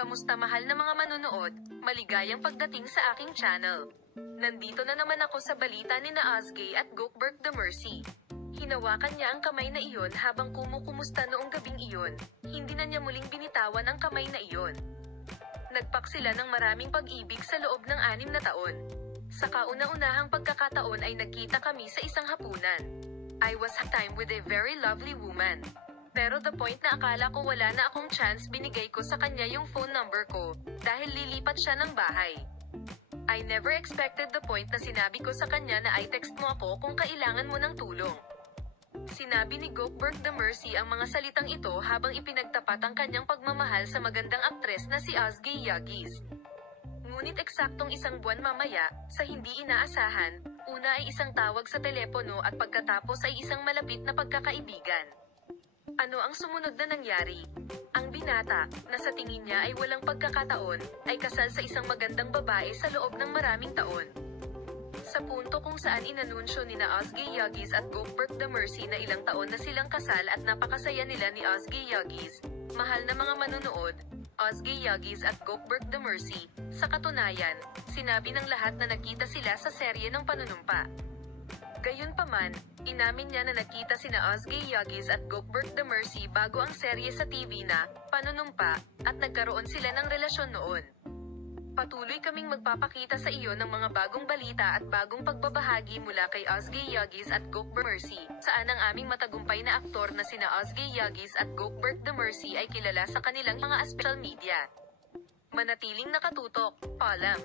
Kamusta mahal na mga manonood, maligayang pagdating sa aking channel. Nandito na naman ako sa balita ni na Ozgie at Goldberg The Mercy. Hinawakan niya ang kamay na iyon habang kumukumusta noong gabing iyon, hindi na niya muling binitawan ang kamay na iyon. Nagpak sila ng maraming pag-ibig sa loob ng 6 na taon. Sa kauna-unahang pagkakataon ay nagkita kami sa isang hapunan. I was having time with a very lovely woman. Pero the point na akala ko wala na akong chance, binigay ko sa kanya yung phone number ko, dahil lilipat siya ng bahay. I never expected the point na sinabi ko sa kanya na i-text mo ako kung kailangan mo ng tulong. Sinabi ni Goldberg The Mercy ang mga salitang ito habang ipinagtapat ang kanyang pagmamahal sa magandang aktres na si Ozgie Yagis. Ngunit eksaktong 1 buwan mamaya, sa hindi inaasahan, una ay isang tawag sa telepono at pagkatapos ay isang malapit na pagkakaibigan. Ano ang sumunod na nangyari? Ang binata, na sa tingin niya ay walang pagkakataon, ay kasal sa isang magandang babae sa loob ng maraming taon. Sa punto kung saan inanunsyo ni na Ozgie Yagis at Goldberg The Mercy na ilang taon na silang kasal at napakasaya nila ni Ozgie Yagis, mahal na mga manonood, Ozgie Yagis at Goldberg The Mercy, sa katunayan, sinabi ng lahat na nakita sila sa serye ng panunumpa. Gayunpaman, inamin niya na nakita sina Ozgie Yagis at Goldberg The Mercy bago ang serye sa TV na Panunumpa, at nagkaroon sila ng relasyon noon. Patuloy kaming magpapakita sa iyo ng mga bagong balita at bagong pagbabahagi mula kay Ozgie Yagis at Goldberg Mercy, saan ang aming matagumpay na aktor na sina Ozgie Yagis at Goldberg The Mercy ay kilala sa kanilang mga social media. Manatiling nakatutok, paalam.